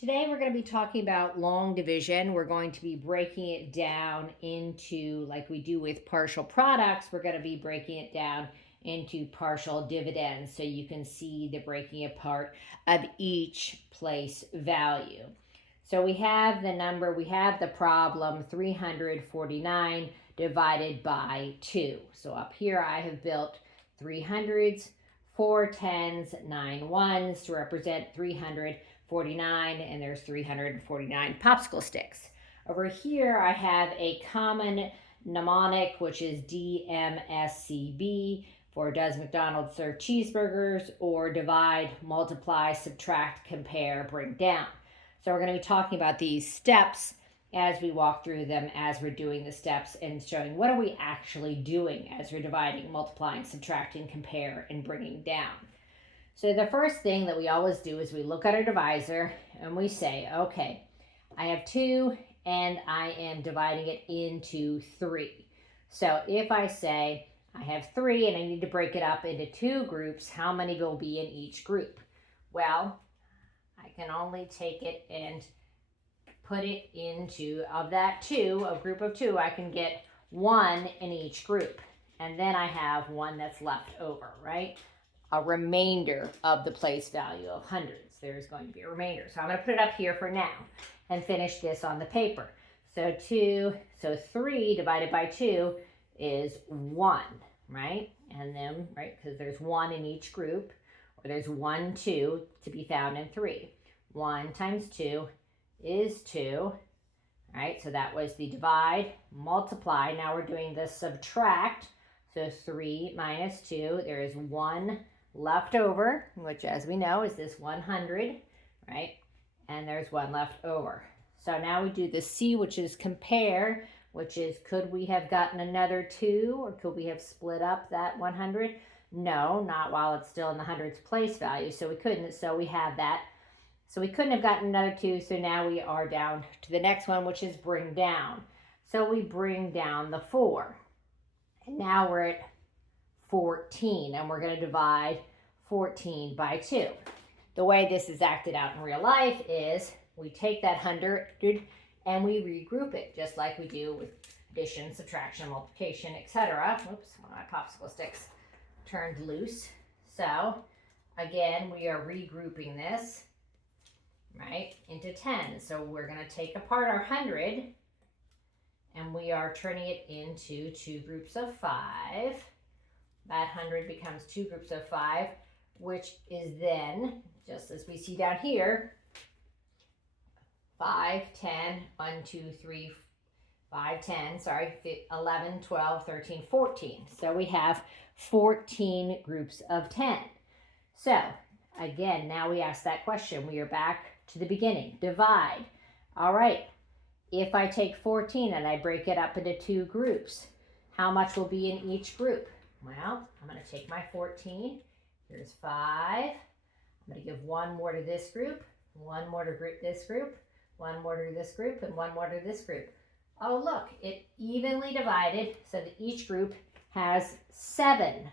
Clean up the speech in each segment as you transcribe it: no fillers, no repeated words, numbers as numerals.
Today we're going to be talking about long division. We're going to be breaking it down into, like we do with partial products, we're going to be breaking it down into partial dividends so you can see the breaking apart of each place value. So we have the problem 349 divided by 2. So up here I have built 300s, 4 10s, 9 ones to represent 349, and there's 349 popsicle sticks. Over here I have a common mnemonic, which is DMSCB, for does McDonald's serve cheeseburgers, or divide, multiply, subtract, compare, bring down. So we're going to be talking about these steps as we walk through them, as we're doing the steps and showing what are we actually doing as we're dividing, multiplying, subtracting, compare, and bringing down. So the first thing that we always do is we look at our divisor and we say, okay, I have 2 and I am dividing it into 3. So if I say I have 3 and I need to break it up into 2 groups, how many will be in each group? Well, I can only take it and put it into, of that 2, a group of 2, I can get 1 in each group. And then I have 1 that's left over, right? A remainder of the place value of hundreds. There's going to be a remainder. So I'm going to put it up here for now and finish this on the paper. So 3 divided by 2 is 1, right? And then, right, because there's 1 in each group, or there's 1, 2 to be found in 3. 1 times 2 is 2, right? So that was the divide, multiply. Now we're doing the subtract. So 3 minus 2, there is 1 left over, which as we know is this 100, right? And there's 1 left over. So now we do the C, which is compare, which is could we have gotten another 2, or could we have split up that 100? No, not while it's still in the hundreds place value. So we couldn't, so we have that. So we couldn't have gotten another 2, so now we are down to the next one, which is bring down. So we bring down the 4. And now we're at 14, and we're going to divide 14 by 2. The way this is acted out in real life is we take that 100 and we regroup it, just like we do with addition, subtraction, multiplication, etc. Oops, one of my popsicle sticks turned loose. So again, we are regrouping this, right, into 10. So we're going to take apart our 100 and we are turning it into 2 groups of 5. That 100 becomes 2 groups of 5, which is then, just as we see down here, 5, 10, 1, 2, 3, 5, 10, 11, 12, 13, 14. So we have 14 groups of 10. So again, now we ask that question. We are back to the beginning. Divide. All right. If I take 14 and I break it up into 2 groups, how much will be in each group? Well, I'm going to take my 14. Here's 5. I'm going to give 1 more to this group, 1 more to this group, 1 more to this group, and 1 more to this group. Oh, look, it evenly divided so that each group has 7.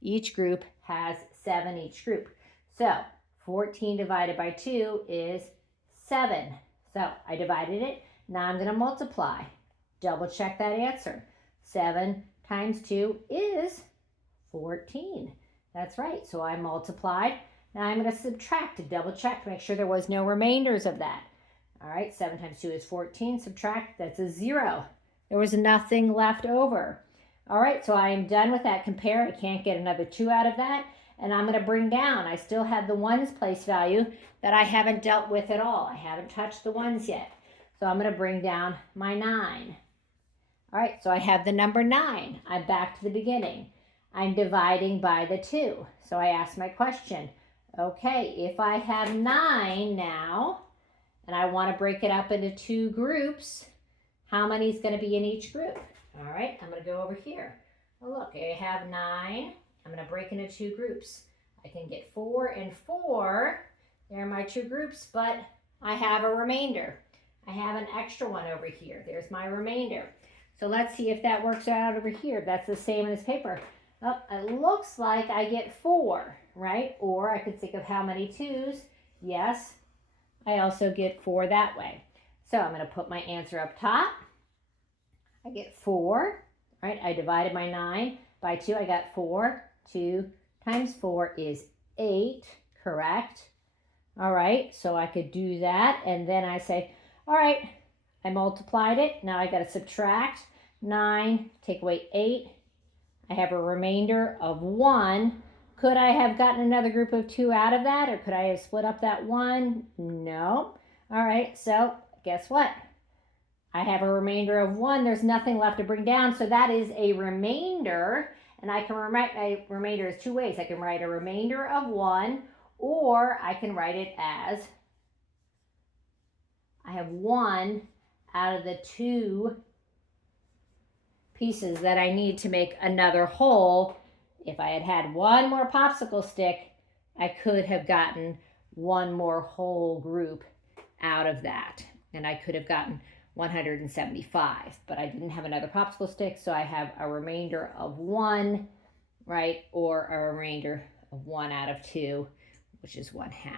Each group has 7 each group. So 14 divided by 2 is 7. So I divided it. Now I'm going to multiply. Double check that answer. 7 times 2 is 14. That's right. So I multiplied. Now I'm going to subtract to double check to make sure there was no remainders of that. All right, 7 times 2 is 14. Subtract, that's a 0. There was nothing left over. All right, so I am done with that compare. I can't get another 2 out of that. And I'm going to bring down. I still have the ones place value that I haven't dealt with at all. I haven't touched the ones yet. So I'm going to bring down my 9. All right, so I have the number 9. I'm back to the beginning. I'm dividing by the 2. So I ask my question. Okay, if I have 9 now, and I want to break it up into 2 groups, how many is going to be in each group? All right, I'm going to go over here. Well, look, I have 9. I'm going to break into 2 groups. I can get 4 and 4. They're my 2 groups, but I have a remainder. I have an extra one over here. There's my remainder. So let's see if that works out over here. That's the same in this paper. Oh, it looks like I get 4, right? Or I could think of how many 2s. Yes, I also get 4 that way. So I'm going to put my answer up top. I get 4, right? I divided my 9 by 2. I got 4. 2 times 4 is 8, correct? All right, so I could do that. And then I say, all right, I multiplied it. Now I got to subtract 9, take away 8. I have a remainder of 1. Could I have gotten another group of 2 out of that, or could I have split up that 1? No. All right, so guess what? I have a remainder of 1. There's nothing left to bring down, so that is a remainder. And I can write my remainder as 2 ways. I can write a remainder of 1, or I can write it as I have 1 out of the 2 pieces that I need to make another whole. If I had had 1 more popsicle stick, I could have gotten 1 more whole group out of that. And I could have gotten 175, but I didn't have another popsicle stick, so I have a remainder of 1, right? Or a remainder of 1 out of 2, which is 1/2.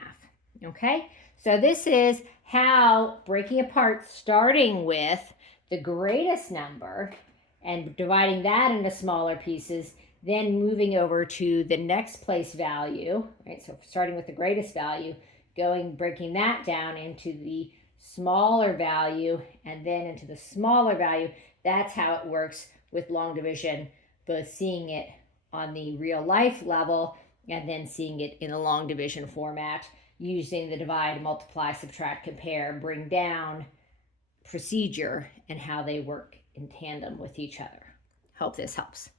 Okay, so this is how breaking apart, starting with the greatest number and dividing that into smaller pieces, then moving over to the next place value, right? So starting with the greatest value, breaking that down into the smaller value and then into the smaller value. That's how it works with long division, both seeing it on the real life level and then seeing it in a long division format using the divide, multiply, subtract, compare, bring down procedure and how they work in tandem with each other. Hope this helps.